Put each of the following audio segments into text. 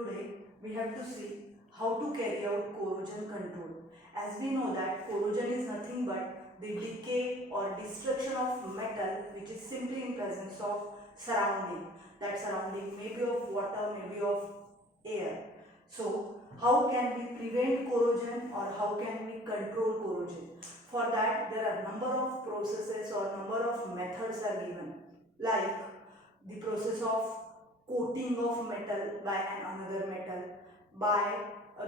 Today we have to see how to carry out corrosion control. As we know that corrosion is nothing but the decay or destruction of metal which is simply in presence of surrounding. That surrounding may be of water, may be of air. So how can we prevent corrosion or how can we control corrosion? For that there are number of processes or number of methods are given, like the process of coating of metal by another metal, by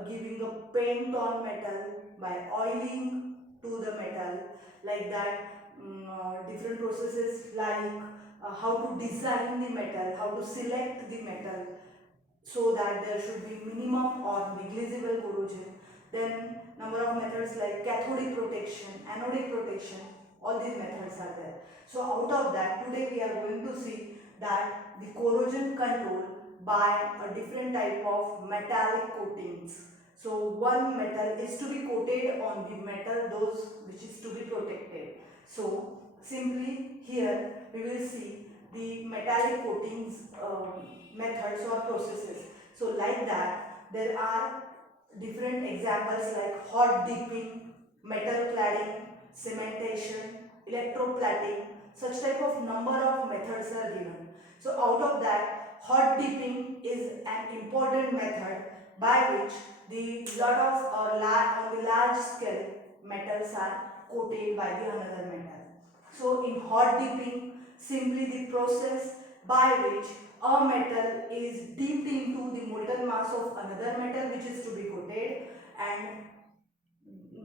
giving a paint on metal, by oiling to the metal, like that. Different processes like how to design the metal, how to select the metal so that there should be minimum or negligible corrosion. Then number of methods like cathodic protection, anodic protection, all these methods are there. So out of that today we are going to see that the corrosion control by a different type of metallic coatings. So one metal is to be coated on the metal those which is to be protected. So simply here we will see the metallic coatings methods or processes. So like that there are different examples like hot dipping, metal cladding, cementation, electroplating. Such type of number of methods are given. So out of that, hot dipping is an important method by which the lot of or on the large scale metals are coated by the another metal. So in hot dipping, simply the process by which a metal is dipped into the molten mass of another metal which is to be coated, and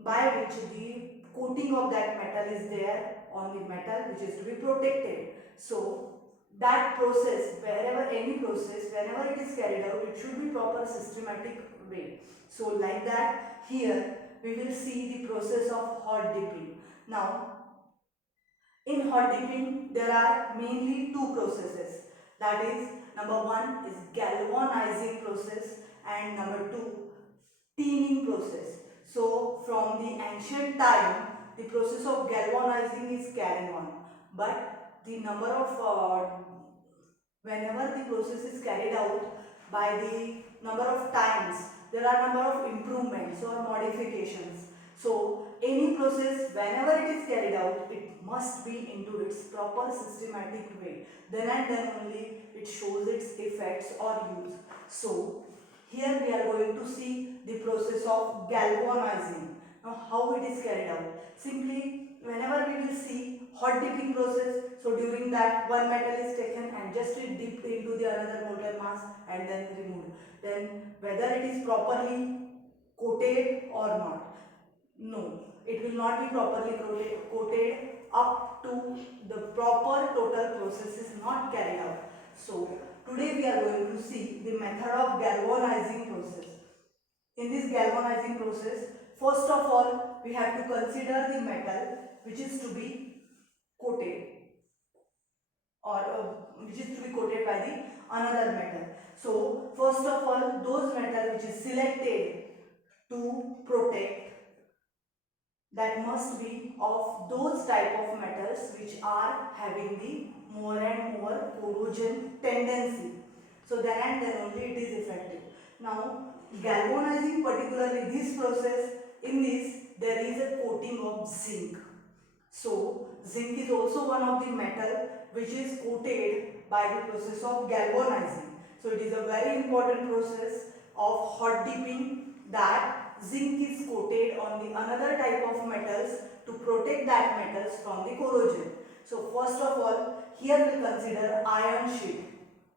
by which the coating of that metal is there on the metal which is to be protected. So that process, wherever any process, whenever it is carried out, it should be proper systematic way. So like that here we will see the process of hot dipping. Now in hot dipping there are mainly two processes, that is number one is galvanizing process and number two tinning process. So from the ancient time the process of galvanizing is carrying on, but the number of whenever the process is carried out by the number of times there are number of improvements or modifications. So any process whenever it is carried out it must be into its proper systematic way, then and then only it shows its effects or use. So here we are going to see the process of galvanizing. Now how it is carried out? Simply whenever we will see hot dipping process, so during that one metal is taken and just it dipped into the another molten mass and then removed. Then whether it is properly coated or not. No, it will not be properly coated up to the proper total process is not carried out. So today we are going to see the method of galvanizing process. In this galvanizing process, first of all we have to consider the metal which is to be coated or which is to be coated by the another metal. So first of all those metal which is selected to protect, that must be of those type of metals which are having the more and more corrosion tendency. So then and then only it is effective. Now galvanizing, particularly this process, in this there is a coating of zinc. So zinc is also one of the metal which is coated by the process of galvanizing. So it is a very important process of hot dipping, that zinc is coated on the another type of metals to protect that metals from the corrosion. So first of all here we consider iron sheet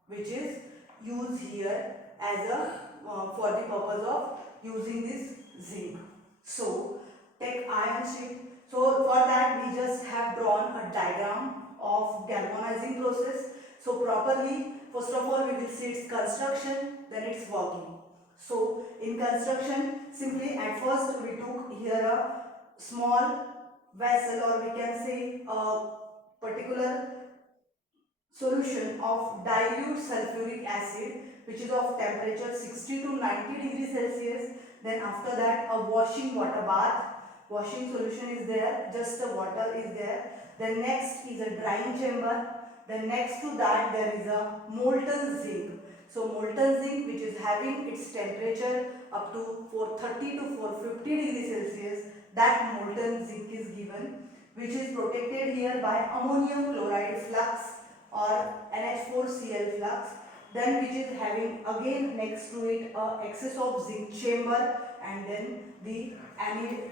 which is used here as a for the purpose of using this zinc. So take iron sheet. So for that we just have drawn a diagram of galvanizing process. So properly, first of all we will see its construction, then its working. So in construction, simply at first we took here a small vessel, or we can say a particular solution of dilute sulfuric acid which is of temperature 60 to 90 degrees Celsius. Then after that a washing water bath, washing solution is there, just the water is there. Then next is a drying chamber. Then next to that there is a molten zinc. So molten zinc, which is having its temperature up to 430 to 450 degrees Celsius, that molten zinc is given, which is protected here by ammonium chloride flux or NH4Cl flux, then which is having again next to it a excess of zinc chamber, and then the annealed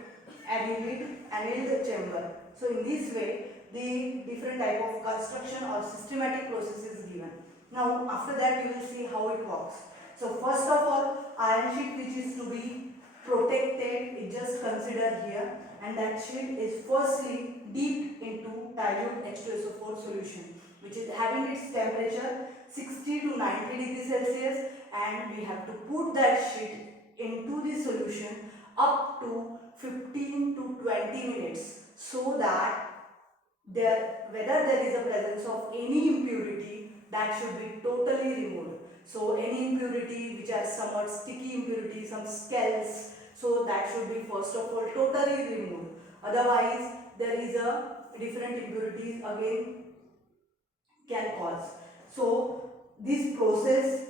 chamber. So in this way the different type of construction or systematic process is given. Now after that we will see how it works. So first of all, iron sheet which is to be protected is just considered here, and that sheet is firstly dipped into dilute H2SO4 solution, which is having its temperature 60 to 90 degrees Celsius, and we have to put that sheet into the solution up to 15 to 20 minutes, so that whether there is a presence of any impurity, that should be totally removed. So any impurity which are somewhat sticky impurity, some scales, so that should be first of all totally removed. Otherwise there is a different impurities again can cause. So this process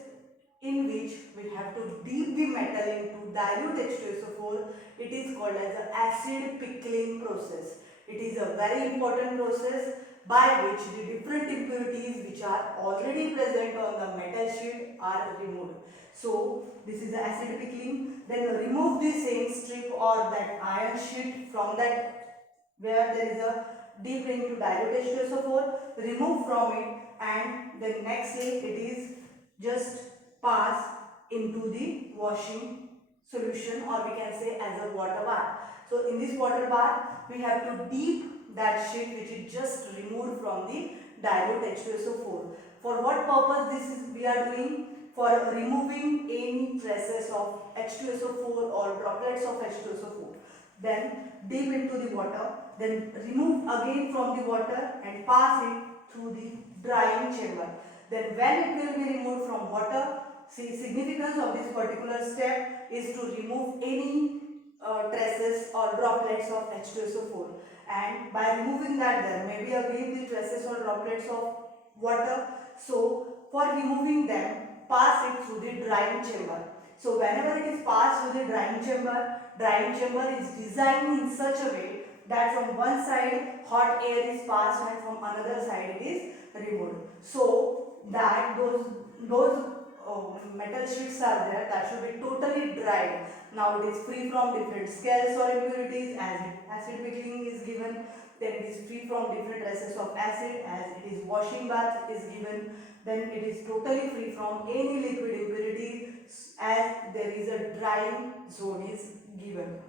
in which we have to dip the metal into dilute H2SO4, it is called as the acid pickling process. It is a very important process by which the different impurities which are already present on the metal sheet are removed. So this is the acid pickling. Then remove the same strip or that iron sheet from that where there is a deep into dilute H2SO4, remove from it, and then nextly it is just pass into the washing solution, or we can say as a water bath. So in this water bath we have to dip that sheet which is just removed from the dilute H2SO4. For what purpose this is we are doing? For removing any traces of H2SO4 or droplets of H2SO4. Then dip into the water, then remove again from the water and pass it through the drying chamber. Then when it will be removed from water, see, significance of this particular step is to remove any traces or droplets of H2SO4, and by removing that there may be again the traces or droplets of water. So for removing them, pass it through the drying chamber. So whenever it is passed through the drying chamber is designed in such a way that from one side hot air is passed and from another side it is removed, so that those metal sheets are there that should be totally dried. Now it is free from different scales or impurities as acid pickling is given. Then it is free from different traces of acid as it is washing bath is given. Then it is totally free from any liquid impurity as there is a drying zone is given.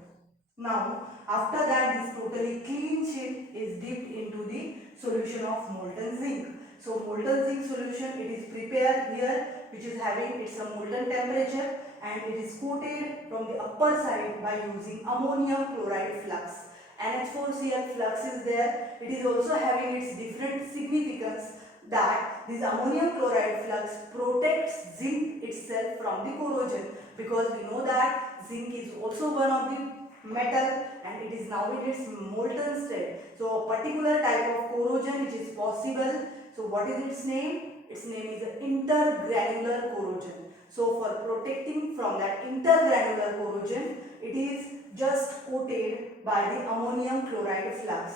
Now after that this totally clean sheet is dipped into the solution of molten zinc. So molten zinc solution it is prepared here, which is having its a molten temperature, and it is coated from the upper side by using ammonium chloride flux. NH4Cl flux is there. It is also having its different significance that this ammonium chloride flux protects zinc itself from the corrosion, because we know that zinc is also one of the metal and it is now in its molten state. So a particular type of corrosion which is possible. So what is its name? Its name is intergranular corrosion. So for protecting from that intergranular corrosion, it is just coated by the ammonium chloride flux.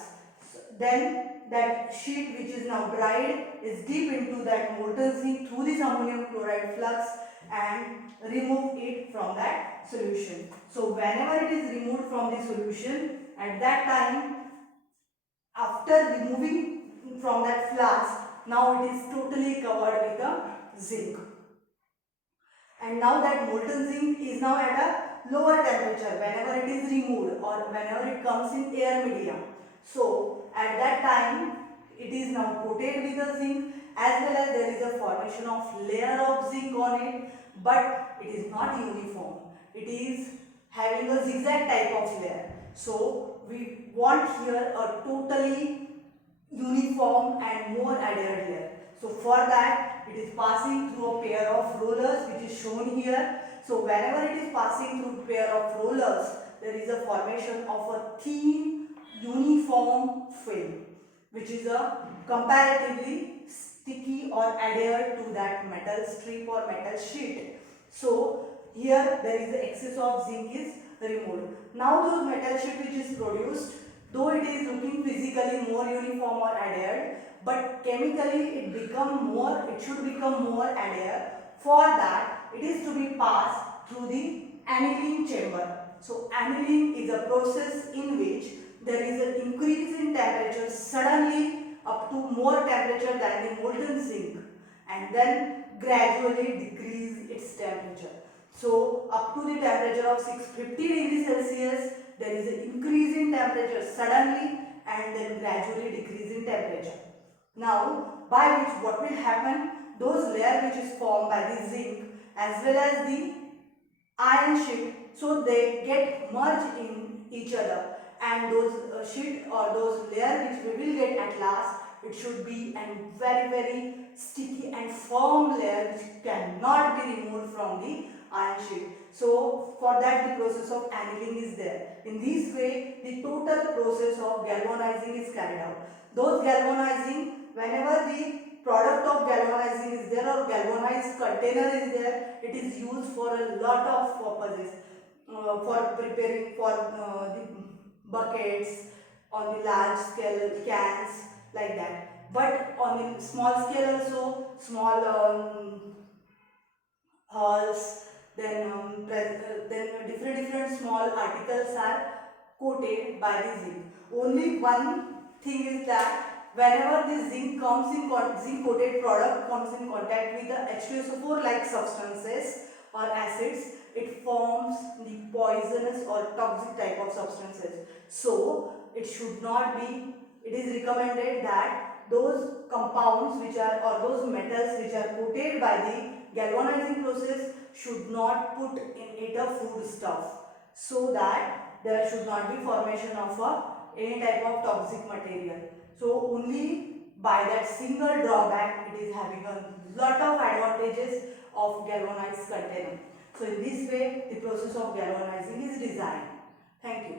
So then that sheet which is now dried is deep into that molten zinc through this ammonium chloride flux and remove it from that solution. So whenever it is removed from the solution, at that time, after removing from that flask, now it is totally covered with the zinc. And now that molten zinc is now at a lower temperature whenever it is removed or whenever it comes in air medium. So at that time it is now coated with the zinc, as well as there is a formation of layer of zinc on it, but it is not uniform. It is having a zigzag type of layer. So we want here a totally uniform and more adhered layer. So for that it is passing through a pair of rollers which is shown here. So whenever it is passing through pair of rollers, there is a formation of a thin uniform film which is a comparatively sticky or adhere to that metal strip or metal sheet. So here there is the excess of zinc is removed. Now those metal sheet which is produced, though it is looking physically more uniform or adhered, but chemically it should become more adhered. For that, it is to be passed through the annealing chamber. So annealing is a process in which there is an increase in temperature suddenly up to more temperature than the molten zinc, and then gradually decrease its temperature. So up to the temperature of 650 degrees Celsius, there is an increase in temperature suddenly and then gradually decrease in temperature. Now, by which what will happen? Those layer which is formed by the zinc as well as the iron sheet, so they get merged in each other, and those sheet or those layer which we will get at last, it should be a very sticky and firm layer which cannot be removed from the iron sheet. So for that the process of annealing is there. In this way the total process of galvanizing is carried out. Those galvanizing, whenever the product of galvanizing is there or galvanized container is there, it is used for a lot of purposes, for preparing for the buckets, on the large scale cans, like that. But on the small scale also, small halls, then different small articles are coated by the zinc. Only one thing is that whenever the zinc comes in zinc coated product comes in contact with the H2SO4 like substances or acids, it forms the poisonous or toxic type of substances. So it should not be, it is recommended that those compounds which are or those metals which are coated by the galvanizing process should not put in it a food stuff, so that there should not be formation of any type of toxic material. So only by that single drawback it is having a lot of advantages of galvanized container. So in this way the process of galvanizing is designed. Thank you.